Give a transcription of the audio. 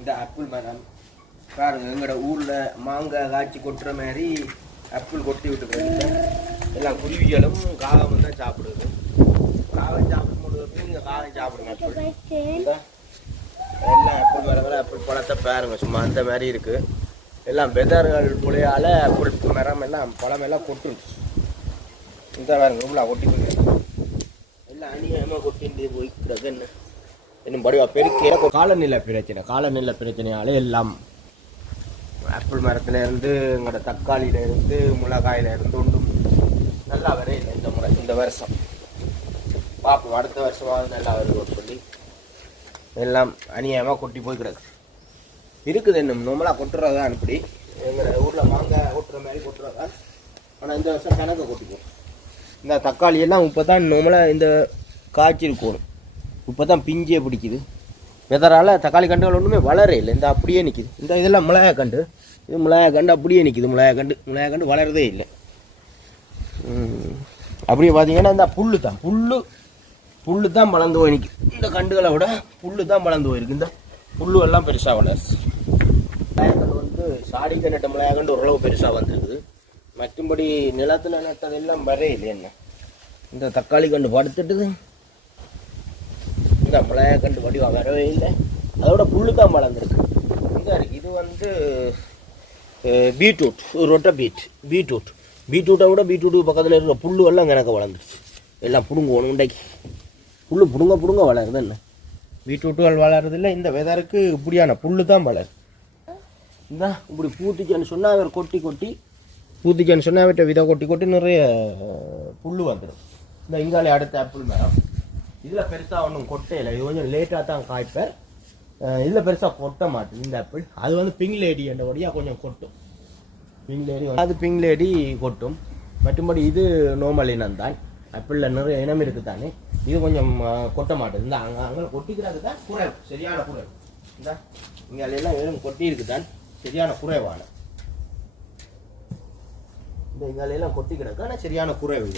இந்த ஆப்பிள் மரம். பாருங்க எங்களோட ஊரில் மாங்காய் காய்ச்சி கொட்டுற மாதிரி ஆப்பிள் கொட்டி விட்டுக்கிறது எல்லாம் குருவிகளும் காகம் தான் சாப்பிடுது. காகம் சாப்பிடும்போது நீங்க காகம் சாப்பிடுங்க எல்லாம் ஆப்பிள் மரம் மேல ஆப்பிள் பழத்தை பாருங்க சும்மா அந்த மாதிரி இருக்கு. எல்லாம் வெதர்கள் புளியால ஆப்பிள் மரம் எல்லாம் பழம் எல்லாம் கொட்டுருச்சு இந்த பாருங்க ரொம்ப கொட்டி போயிருக்கு. எல்லாம் அநியாயமாக கொட்டிட்டு போய்க்கிறது என்ன? இன்னும் படிவா பெருக்கிய காலநிலை பிரச்சனை காலநிலை பிரச்சனையாலே எல்லாம். ஆப்பிள் மரத்துல இருந்து எங்களோட தக்காளியில இருந்து மிளகாயில இருந்து ஒன்றும் நல்லா வரையில இந்த முறை இந்த வருஷம். பார்ப்போம் அடுத்த வருஷமாவது நல்லா வருவோம் சொல்லி. எல்லாம் அநியாயமாக கொட்டி போய் கிடக்கு. இருக்குது இன்னும் நம்மளாக கொட்டுறதா இப்படி. எங்கள் ஊரில் மாங்காய் கொட்டுற மாதிரி கொட்டுறதா? ஆனால் இந்த வருஷம் கணக்கு கொட்டிக்கும் இந்த தக்காளி எல்லாம் இப்போ தான் நம்மளாக இந்த காய்ச்சல் கூடும் இப்போ தான் பிஞ்சே பிடிக்குது. வெதரால் தக்காளி கண்டுகள் ஒன்றுமே வளர இல்லை. இந்த அப்படியே நிற்கிது இந்த இதெல்லாம் மிளகாய் கண்டு. இது மிளகாய் கண்டு அப்படியே நிற்கிது மிளகாய் கண்டு மிளகாய் கண்டு வளரதே இல்லை. அப்படியே பார்த்தீங்கன்னா இந்த புல்லு தான். புல்லு புல்லு தான் வளர்ந்து போய் இந்த கண்டுகளை விட புல்லு தான் வளர்ந்து போயிருக்கு இந்த புல்லு எல்லாம் பெருசாக வளருது மிளகாய்கள் வந்து சாடிக்க நட்ட மிளகாய்கண்டு ஓரளவு பெருசாக வந்துருக்குது. மற்றும்படி நிலத்தில் நட்டதெல்லாம் இல்லை என்ன? இந்த தக்காளி கண்டு படுத்துட்டுது. இந்த மிளகாய் கண்டு வடிவா வரவே இல்லை. அதோட புல்லு தான் வளர்ந்துருக்கு இதாக இருக்குது இது வந்து பீட்ரூட் ஒரு ரொட்டை பீட் பீட்ரூட். பீட்ரூட்டை விட பீட்ரூட்டு பக்கத்தில் இருக்கிற புல்லு எல்லாம் எனக்கு வளர்ந்துருச்சு. எல்லாம் பிடுங்குவோம் உண்டைக்கு புல்லு பிடுங்க பிடுங்க வளருது என்ன? பீட்ரூட்டுகள் வளருதில்ல இந்த வெதருக்கு இப்படியான புல்லு தான் வளருது. இந்த இப்படி பூத்திக்கன்னு சொன்னால் அவர் கொட்டி கொட்டி பூத்திக்கன்னு சொன்னால் அவர்கிட்ட விதை கொட்டி கொட்டி நிறைய புல் வந்துடும் இந்த இங்காலே அடுத்த ஆப்பிள் மரம். இதில் பெருசாக ஒன்றும் கொட்டையில இது கொஞ்சம் லேட்டாக தான் காய்ப்பேன் இதில் பெருசாக கொட்ட மாட்டேன். இந்த ஆப்பிள் அது வந்து பிங்க் லேடி என்றபடியாக கொஞ்சம் கொட்டும். பிங்க் லேடி அது பிங்க் லேடி கொட்டும். மற்றும்படி இது நோமல் இனம் தான். ஆப்பிளில் நிறைய இனம் இருக்குது தானே. இது கொஞ்சம் கொட்ட மாட்டேது இந்த அங்கே அங்கே கொட்டிக்கிறது தான் குறைவு. சரியான குறைவு. இந்த இங்கே எல்லாம் வெறும் கொட்டி இருக்குதான் சரியான குறைவான. இந்த இங்காலையெல்லாம் கொட்டி கிடக்கு. ஆனால் சரியான குறைவு